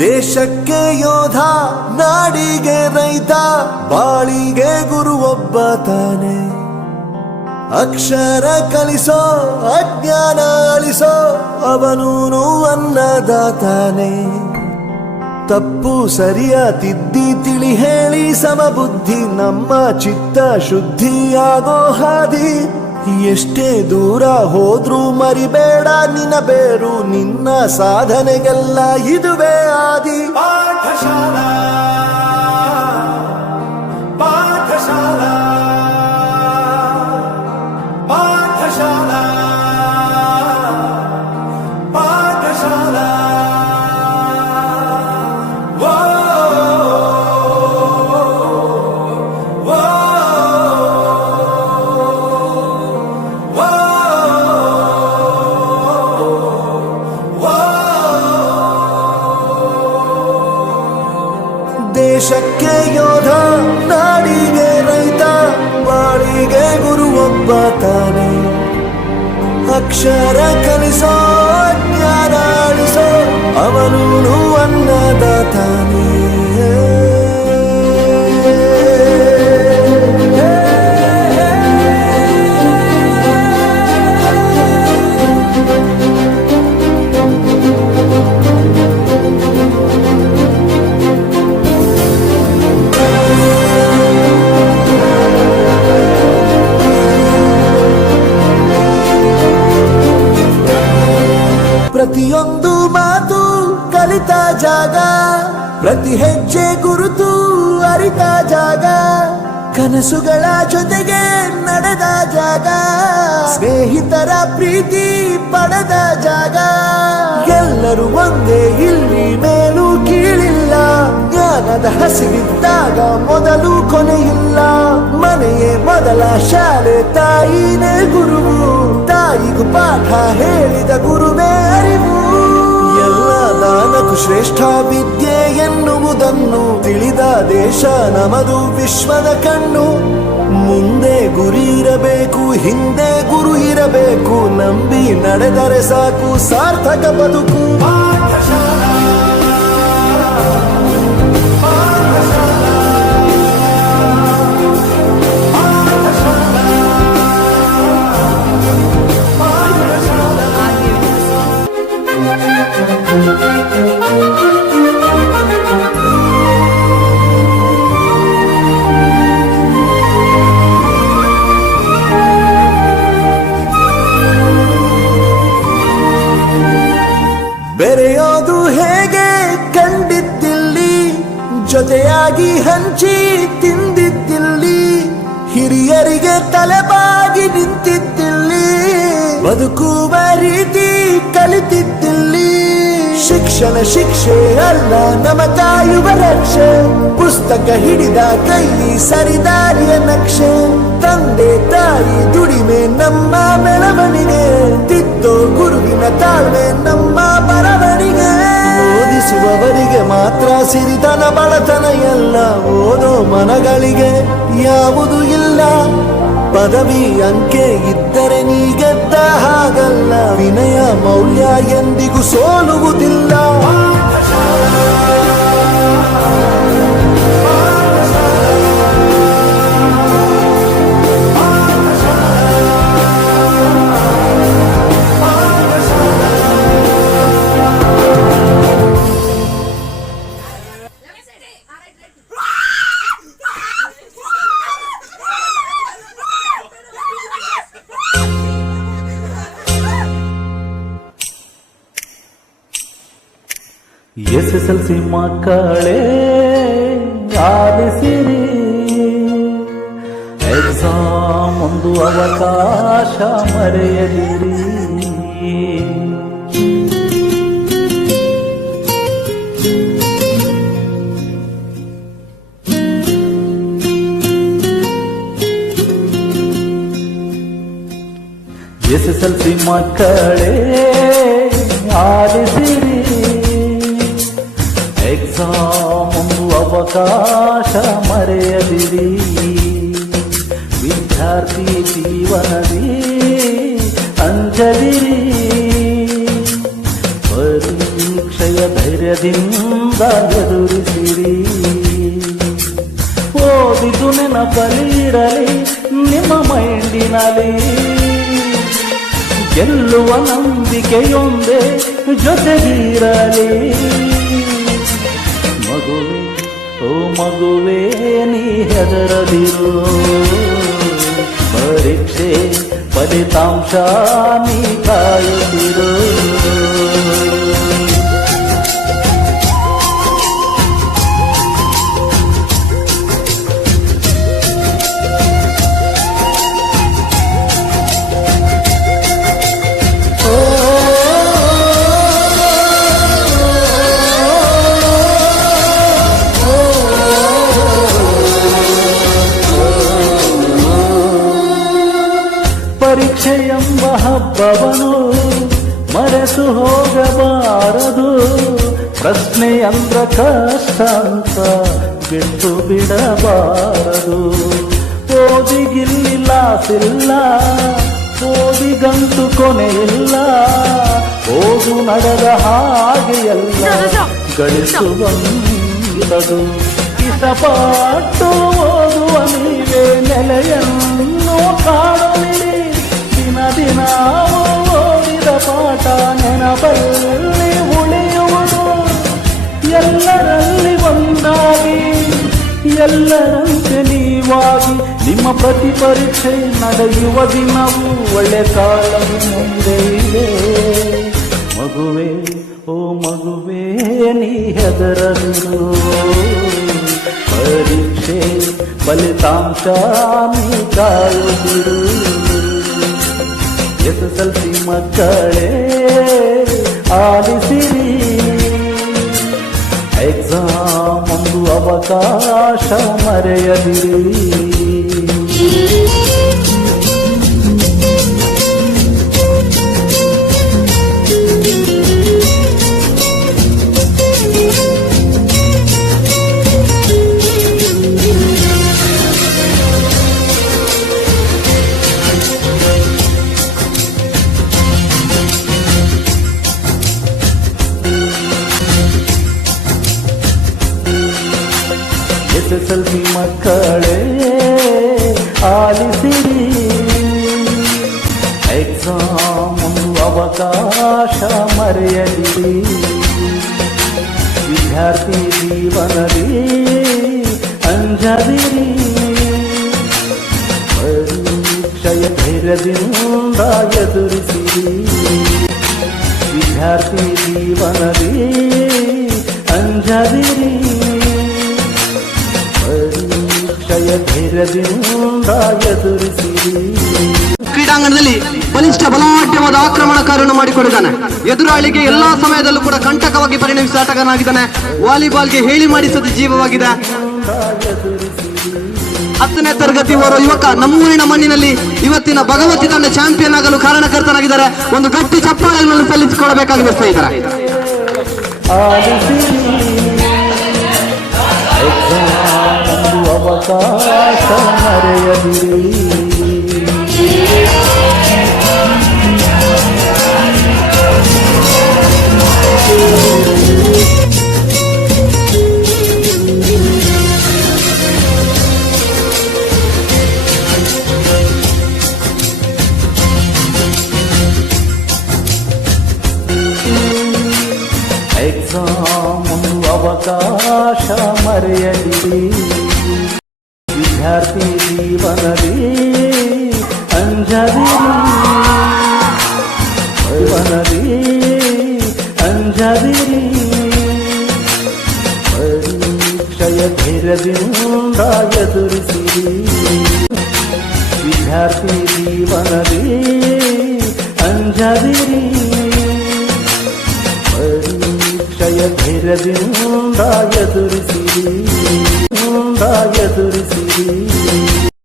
ದೇಶಕ್ಕೆ ಯೋಧ, ನಾಡಿಗೆ ರೈತ, ಬಾಳಿಗೆ ಗುರು ಒಬ್ಬ ತಾನೆ. ಅಕ್ಷರ ಕಲಿಸೋ, ಅಜ್ಞಾನ ಅಳಿಸೋ, ಅವನೂನು ಅನ್ನದಾತಾನೆ. ತಪ್ಪು ಸರಿಯ ತಿದ್ದಿ ತಿಳಿ ಹೇಳಿ ಸಮಬುದ್ಧಿ, ನಮ್ಮ ಚಿತ್ತ ಶುದ್ಧಿಯಾಗೋ ಹಾದಿ. ಎಷ್ಟೇ ದೂರ ಹೋದ್ರೂ ಮರಿಬೇಡ ನಿನ್ನ ಬೇರು, ನಿನ್ನ ಸಾಧನೆಗೆಲ್ಲ ಇದುವೇ ಆದಿ. ಪಾಠಶಾಲಾ ಪಾಠಶಾಲಾ ಪಾಠಶಾಲಾ ಪಾಠಶಾಲಾ. ದೇಶಕ್ಕೆ ಯೋಧ, ನಾಡಿಗೆ ರೈತ, ಬಾಳಿಗೆ ಗುರು ಒಬ್ಬ ತಾನೆ. ಅಕ್ಷರ ಕಲಿಸೋ, ಜ್ಞಾನ ಅಳಿಸೋ, ಅವನೂನು ಅನ್ನದಾತಾನೆ. ಪ್ರತಿಯೊಂದು ಮಾತು ಕಲಿತ ಜಾಗ, ಪ್ರತಿ ಹೆಜ್ಜೆ ಗುರುತು ಅರಿತ ಜಾಗ, ಕನಸುಗಳ ಜೊತೆಗೆ ನಡೆದ ಜಾಗ, ಸ್ನೇಹಿತರ ಪ್ರೀತಿ ಪಡೆದ ಜಾಗ. ಎಲ್ಲರೂ ಒಂದೇ, ಇಲ್ಲಿ ಮೇಲೂ ಕೀಳಿಲ್ಲ, ಜ್ಞಾನದ ಹಸಿವಿದ್ದಾಗ ಮೊದಲು ಕೊನೆಯಿಲ್ಲ. ಮನೆಯೇ ಮೊದಲ ಶಾಲೆ, ತಾಯಿನೇ ಗುರುವು, ತಾಯಿಗೂ ಪಾಠ ಹೇಳಿದ ಗುರುವೇ ಅರಿವು. ಎಲ್ಲ ದಾನಕ್ಕೂ ಶ್ರೇಷ್ಠ ವಿದ್ಯೆ ಎನ್ನುವುದನ್ನು ತಿಳಿದ ದೇಶ ನಮದು, ವಿಶ್ವದ ಕಣ್ಣು. ಮುಂದೆ ಗುರಿ ಇರಬೇಕು, ಹಿಂದೆ ಗುರು ಇರಬೇಕು, ನಂಬಿ ನಡೆದರೆ ಸಾಕು ಸಾರ್ಥಕ ಬದುಕು. ಪಾಠಶಾಲಾ ಬೆರೆಯೋದು ಹೇಗೆ ಕಂಡಿದ್ದಿಲ್ಲಿ, ಜೊತೆಯಾಗಿ ಹಂಚಿ ತಿಂದಿದ್ದಿಲ್ಲಿ, ಹಿರಿಯರಿಗೆ ತಲೆಬಾಗಿ ನಿಂತಿದ್ದಿಲ್ಲಿ, ಬದುಕುವ ರೀತಿ ಕಲಿತಿದ್ದಿಲ್ಲಿ. ಶಿಕ್ಷಣ ಶಿಕ್ಷೆ ಅಲ್ಲ, ನಮ ಕಾಯುವ ರಕ್ಷೆ, ಪುಸ್ತಕ ಹಿಡಿದ ಕೈ ಸರಿದಾರಿಯ ನಕ್ಷೆ. ತಂದೆ ತಾಯಿ ದುಡಿಮೆ ನಮ್ಮ ಬೆಳವಣಿಗೆ, ತಿದ್ದೋ ಗುರುವಿನ ತಾಳ್ಮೆ ನಮ್ಮ ಬರವಣಿಗೆ. ಓದಿಸುವವರಿಗೆ ಮಾತ್ರ ಸಿರಿತನ ಬಡತನ ಎಲ್ಲ, ಓದೋ ಮನಗಳಿಗೆ ಯಾವುದು ಇಲ್ಲ. ಪದವಿ ಅಂಕೆ ಇದ್ದರೆ ನೀ ಗೆದ್ದ ಹಾಗಲ್ಲ, ವಿನಯ ಮೌಲ್ಯ ಎಂದಿಗೂ ಸೋಲುವುದಿಲ್ಲ. SSLC ಮಕ್ಕಳೇ ಆಲಿಸಿರಿ, ಎಕ್ಸಾಮ್ ಒಂದು ಅವಕಾಶ ಮರೆಯದಿರಿ. SSLC ಮಕ್ಕಳೇ ಆಲಿಸಿರಿ, ಎಕ್ಸಾಮ್ ಒಂದು ಅವಕಾಶ ಮರೆಯದಿರಿ. ವಿದ್ಯಾರ್ಥಿ ಜೀವನದಿ ಅಂಜದಿರಿ, ಪರೀಕ್ಷೆಯ ಧೈರ್ಯದಿಂದ ಎದುರಿಸಿರಿ. ಓದಿದು ನೆನಪಲ್ಲಿರಲಿ ನಿಮ್ಮ ಮೈಂಡಿನಲ್ಲಿ, ಗೆಲ್ಲುವ ನಂಬಿಕೆಯೊಂದೇ ಜೊತೆಗಿರಲಿ. ಮಗುವೆ ಓ ಮಗುವೇ ನೀ ಹೆದರದಿರು, ಪರೀಕ್ಷೆ ಫಲಿತಾಂಶ ನೀ ಕಾಯುತ್ತಿರು. ಪರೀಕ್ಷೆ ಎಂಬ ಹಬ್ಬವನು ಮರೆತು ಹೋಗಬಾರದು, ಪ್ರಶ್ನೆ ಅಂದ್ರ ಕಷ್ಟ ಅಂತ ಬಿಟ್ಟು ಬಿಡಬಾರದು. ಓದಿಗಿಲ್ಲಿಲ್ಲ ಸಿಲ್ಲ, ಓದಿಗಂತೂ ಕೊನೆಯಿಲ್ಲ, ಓದು ನಡೆದ ಹಾಗೆ ಎಲ್ಲ ಗಳಿಸುವಂತದು. ಇಷ್ಟಪಟ್ಟು ಓದುವ ನೀವೇ ನೆಲೆಯನ್ನು ಕಾಣಲಿರಿ, ದಿನ ದಿನ ಓದಿದ ಪಾಠ ನೆನಪಲ್ಲಿ ಉಳಿಯುವುದು. ಎಲ್ಲರಲ್ಲಿ ಒಂದಾಗಿ ಎಲ್ಲರಂತೆ ನೀವಾಗಿ ನಿಮ್ಮ ಪ್ರತಿ ಪರೀಕ್ಷೆ ನಡೆಯುವ ದಿನವೂ ಒಳ್ಳೆ ಕಾಲವು ಮುಂದೆ ಇದೆ. ಮಗುವೇ ಓ ಮಗುವೇ ನೀ ಹೆದರದಿರು, ಪರೀಕ್ಷೆ ಫಲಿತಾಂಶ ನೀ ಕಾಯುತ್ತಿರು. SSLC ಮಕ್ಕಳೇ ಆಲಿಸಿರಿ, ಎಕ್ಸಾಮ್ ಒಂದು ಅವಕಾಶ ಮರೆಯದಿರಿ. SSLC ಮಕ್ಕಳೇ ಆಲಿಸಿರಿ, ಎಕ್ಸಾಮ್ ಒಂದು ಅವಕಾಶ ಮರೆಯದಿರಿ. ವಿದ್ಯಾರ್ಥಿ ಜೀವನದಿ ಅಂಜದಿರಿ, ಪರೀಕ್ಷೆಯ ಧೈರ್ಯದಿಂದ ಎದುರಿಸಿರಿ. ವಿದ್ಯಾರ್ಥಿ ಜೀವನದಿ ಅಂಜದಿರಿ, ಪರೀಕ್ಷೆಯ ಧೈರ್ಯದಿಂದ ಎದುರಿಸಿರಿ. ಕ್ರೀಡಾಂಗಣದಲ್ಲಿ ಬಲಿಷ್ಠ ಬಲಾಢ್ಯವಾದ ಆಕ್ರಮಣಕಾರನ್ನು ಮಾಡಿಕೊಂಡಿದ್ದಾನೆ. ಎದುರಾಳಿಗೆ ಎಲ್ಲಾ ಸಮಯದಲ್ಲೂ ಕೂಡ ಕಂಟಕವಾಗಿ ಪರಿಣಮಿಸಿದ ಆಟಗಾರನಾಗಿದ್ದಾನೆ. ವಾಲಿಬಾಲ್ಗೆ ಹೇಳಿ ಮಾಡಿಸದ ಜೀವವಾಗಿದೆ. 10ನೇ ತರಗತಿ ಓದುವ ಯುವಕ ನಮ್ಮೂರಿನ ಮಣ್ಣಿನಲ್ಲಿ ಇವತ್ತಿನ ಭಗವತಿ ತಂಡ ಚಾಂಪಿಯನ್ ಆಗಲು ಕಾರಣಕರ್ತನಾಗಿದ್ದಾರೆ. ಒಂದು ಗಟ್ಟಿ ಚಪ್ಪಾಳೆಗಳನ್ನು ಸಲ್ಲಿಸಿಕೊಳ್ಳಬೇಕಾಗಿದೆ ಸ್ನೇಹಿತರೆ. ಅವಕಾಶ ಮರೆಯದಿರಿ. ಎಕ್ಸಾಮ್ ಒಂದು ಅವಕಾಶ ಮರೆಯದಿರಿ. ವಿದ್ಯಾರ್ಥಿ ಜೀವನದಿ ಅಂಜದಿರಿ, ಜೀವನದಿ ಅಂಜದಿರಿ. ಪರೀಕ್ಷೆಯ ಧೈರ್ಯದಿಂದ ಎದುರಿಸಿರಿ. ವಿದ್ಯಾರ್ಥಿ ಜೀವನದಿ ಅಂಜದಿರಿ, ಪರೀಕ್ಷೆಯ ಧೈರ್ಯದಿಂದ ಎದುರಿಸಿರಿ.